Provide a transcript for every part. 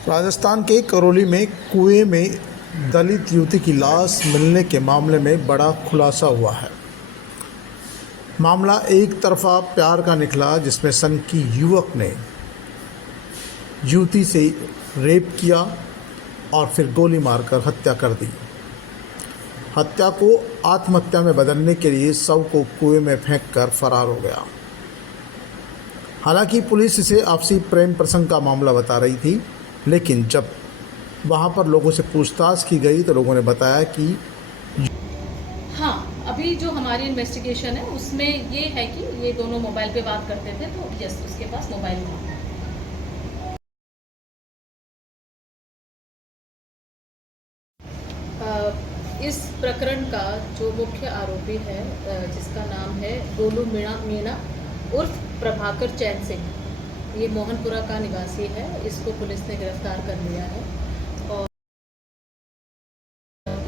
राजस्थान के करौली में कुएं में दलित युवती की लाश मिलने के मामले में बड़ा खुलासा हुआ है। मामला एक तरफा प्यार का निकला, जिसमें सनकी युवक ने युवती से रेप किया और फिर गोली मारकर हत्या कर दी। हत्या को आत्महत्या में बदलने के लिए शव को कुएं में फेंककर फरार हो गया। हालांकि पुलिस इसे आपसी प्रेम प्रसंग का मामला बता रही थी, लेकिन जब वहां पर लोगों से पूछताछ की गई तो लोगों ने बताया कि हाँ, अभी जो हमारी इन्वेस्टिगेशन है उसमें ये है कि ये दोनों मोबाइल पे बात करते थे, तो यस उसके पास मोबाइल था। इस प्रकरण का जो मुख्य आरोपी है, जिसका नाम है गोलू मीणा उर्फ प्रभाकर चैन सिंह, ये मोहनपुरा का निवासी है। इसको पुलिस ने गिरफ्तार कर लिया है और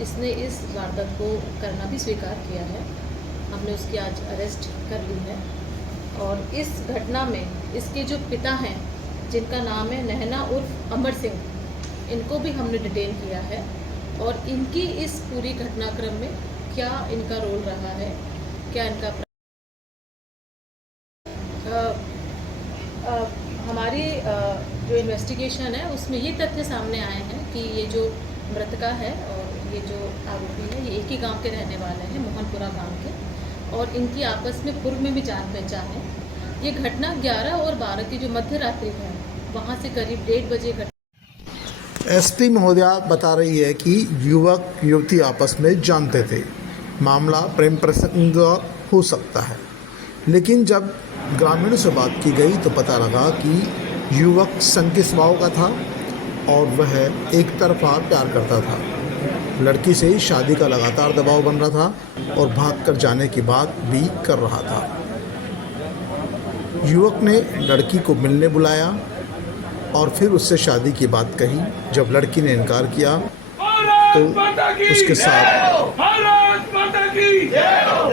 इसने इस वारदात को करना भी स्वीकार किया है। हमने उसकी आज अरेस्ट कर ली है और इस घटना में इसके जो पिता हैं, जिनका नाम है नहना उर्फ अमर सिंह, इनको भी हमने डिटेन किया है और इनकी इस पूरी घटनाक्रम में क्या इनका रोल रहा है, क्या इनका हमारी जो इन्वेस्टिगेशन है उसमें ये तथ्य सामने आए हैं कि ये जो मृतका है और ये जो आरोपी है, ये एक ही गांव के रहने वाले हैं, मोहनपुरा गांव के, और इनकी आपस में पूर्व में भी जान पहचान है। ये घटना 11 और 12 की जो मध्य रात्रि है, वहाँ से करीब 1:30 बजे एसपी महोदया बता रही है कि युवक युवती आपस में जानते थे, मामला प्रेम प्रसंग हो सकता है। लेकिन जब ग्रामीणों से बात की गई तो पता लगा कि युवक सनकी स्वभाव का था और वह एक तरफा प्यार करता था। लड़की से शादी का लगातार दबाव बन रहा था और भागकर जाने की बात भी कर रहा था। युवक ने लड़की को मिलने बुलाया और फिर उससे शादी की बात कही। जब लड़की ने इनकार किया तो उसके साथ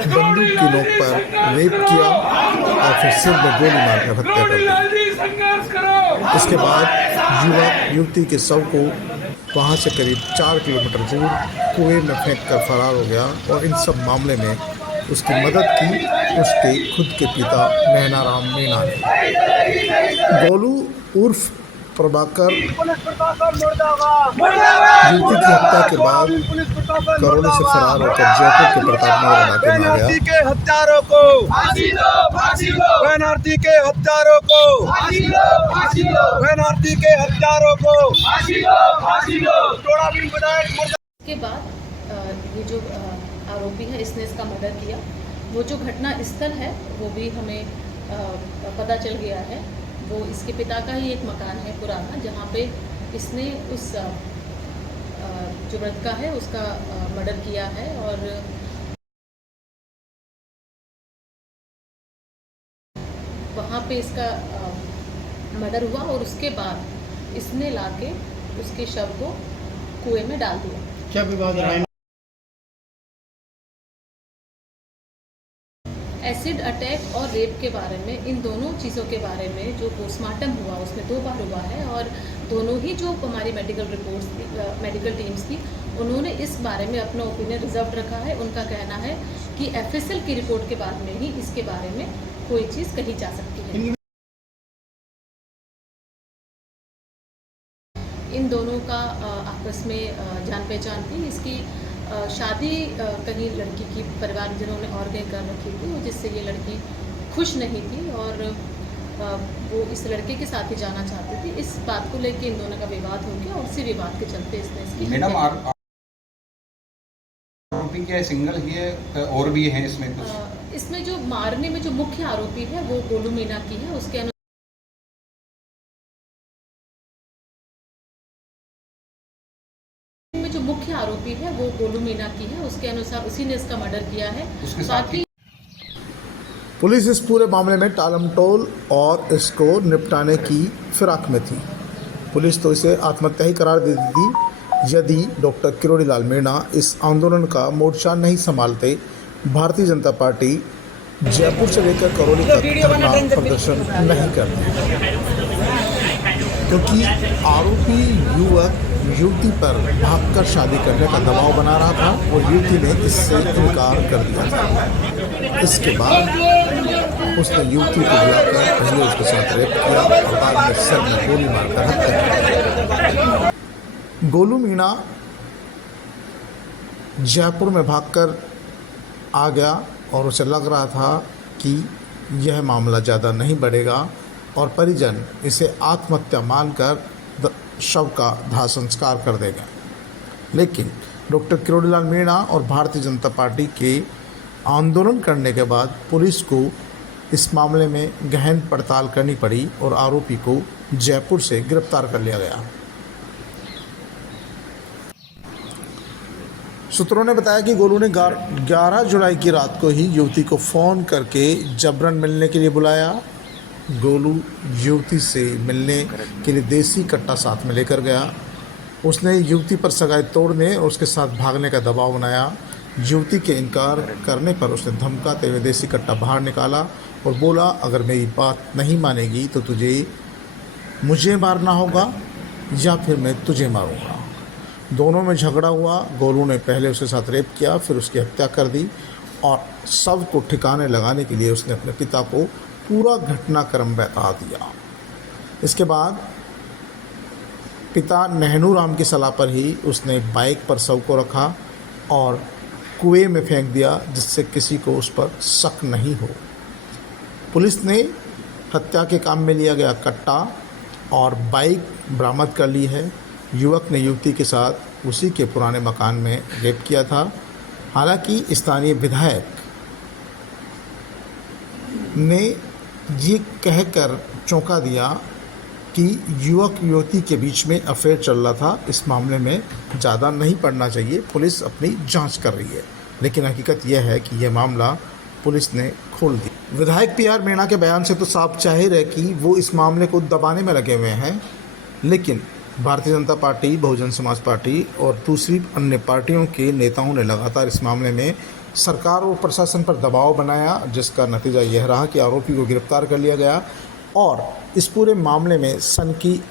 बंदूक की नोक पर रेप किया और फिर सिर में गोली मारकर हत्या कर दी। इसके बाद युवक युवती के शव को वहां से करीब 4 किलोमीटर दूर कुएं में फेंककर फरार हो गया और इन सब मामले में उसकी मदद की उसके खुद के पिता नैनाराम मीणा ने। गोलू उर्फ प्रभाकर युवती की हत्या के बाद करौली से फरार होकर जयपुर के प्रताप नगर इलाके में आ गया। के हत्यारों को शरणार्थी के हत्यारों को शरणार्थी के हत्यारों को के बाद ये जो आरोपी है, इसने इसका मर्डर किया। वो जो घटना स्थल है वो भी हमें पता चल गया है। वो इसके पिता का ही एक मकान है पुराना, जहाँ पे इसने उस जो मृतका है उसका मर्डर किया है और वहाँ पे इसका मर्डर हुआ और उसके बाद इसने लाके उसके शव को कुएं में डाल दिया। क्या विवाद रहा? एसिड अटैक और रेप के बारे में, इन दोनों चीज़ों के बारे में जो पोस्टमार्टम हुआ उसमें 2 बार हुआ है और दोनों ही जो हमारी मेडिकल रिपोर्ट्स थी, मेडिकल टीम्स थी, उन्होंने इस बारे में अपना ओपिनियन रिजर्व रखा है। उनका कहना है कि एफएसएल की रिपोर्ट के बाद में ही इसके बारे में कोई चीज़ कही जा सकती है। इन दोनों का आपस में जान पहचान थी। इसकी शादी कहीं लड़की की परिवारजनों ने ऑर्गेनाइज कर रखी थी, जिससे ये लड़की खुश नहीं थी और वो इस लड़के के साथ ही जाना चाहती थी। इस बात को लेकर इन दोनों का विवाद हो गया और उसी विवाद के चलते इसने इसकी मैडम आरोपी क्या सिंगल ही है और भी हैं इसमें कुछ? इसमें जो मारने में जो मुख्य आरोपी है वो गोलू मीणा की है। उसके जो मुख्य आरोपी है वो गोलू मीणा की है। उसके अनुसार उसी ने इसका मर्डर किया है। बाकी पुलिस इस पूरे मामले में टालमटोल और इसको निपटाने की फिराक में थी। पुलिस तो इसे आत्महत्या ही करार दे दी थी यदि डॉक्टर किरोड़ीलाल मीणा इस आंदोलन का मोर्चा नहीं संभालते। भारतीय जनता पार्टी जयपुर से लेकर करौली तक धरना प्रदर्शन नहीं करती। क्योंकि आरोपी युवक युवती पर भागकर शादी करने का दबाव बना रहा था और युवती ने इससे इनकार कर दिया था। इसके बाद उसने युवती को बुलाकर पहले उसके साथ रेप किया और बाद में सर में गोली मारकर हत्या की। गोलू मीणा जयपुर में भागकर आ गया और उसे लग रहा था कि यह मामला ज़्यादा नहीं बढ़ेगा और परिजन इसे आत्महत्या मानकर शव का दाह संस्कार कर देगा। लेकिन डॉक्टर किरोड़ीलाल मीणा और भारतीय जनता पार्टी के आंदोलन करने के बाद पुलिस को इस मामले में गहन पड़ताल करनी पड़ी और आरोपी को जयपुर से गिरफ्तार कर लिया गया। सूत्रों ने बताया कि गोलू ने 11 जुलाई की रात को ही युवती को फ़ोन करके जबरन मिलने के लिए बुलाया। गोलू युवती से मिलने के लिए देसी कट्टा साथ में लेकर गया। उसने युवती पर सगाई तोड़ने और उसके साथ भागने का दबाव बनाया। युवती के इनकार करने पर उसने धमकाते हुए देसी कट्टा बाहर निकाला और बोला, अगर मेरी बात नहीं मानेगी तो मुझे मारना होगा या फिर मैं तुझे मारूंगा। दोनों में झगड़ा हुआ। गोलू ने पहले उसके साथ रेप किया, फिर उसकी हत्या कर दी और शव को ठिकाने लगाने के लिए उसने अपने पिता को पूरा घटनाक्रम बता दिया। इसके बाद पिता नेहरू राम की सलाह पर ही उसने बाइक पर शव को रखा और कुएं में फेंक दिया, जिससे किसी को उस पर शक नहीं हो। पुलिस ने हत्या के काम में लिया गया कट्टा और बाइक बरामद कर ली है। युवक ने युवती के साथ उसी के पुराने मकान में रेप किया था। हालांकि स्थानीय विधायक ने ये कहकर चौंका दिया कि युवक युवती के बीच में अफेयर चल रहा था, इस मामले में ज़्यादा नहीं पड़ना चाहिए, पुलिस अपनी जांच कर रही है। लेकिन हकीकत यह है कि यह मामला पुलिस ने खोल दिया। विधायक PR मीणा के बयान से तो साफ जाहिर है कि वो इस मामले को दबाने में लगे हुए हैं, लेकिन भारतीय जनता पार्टी, बहुजन समाज पार्टी और दूसरी अन्य पार्टियों के नेताओं ने लगातार इस मामले में सरकार और प्रशासन पर दबाव बनाया, जिसका नतीजा यह रहा कि आरोपी को गिरफ्तार कर लिया गया और इस पूरे मामले में सनकी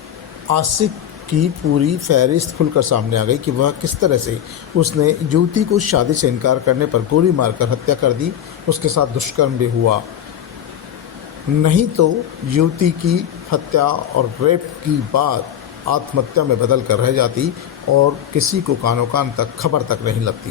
आशिक की पूरी फहरिस्त खुलकर सामने आ गई कि वह किस तरह से उसने युवती को शादी से इनकार करने पर गोली मारकर हत्या कर दी। उसके साथ दुष्कर्म भी हुआ, नहीं तो युवती की हत्या और रेप की बात आत्महत्या में बदल कर रह जाती और किसी को कानो कान तक खबर तक नहीं लगती।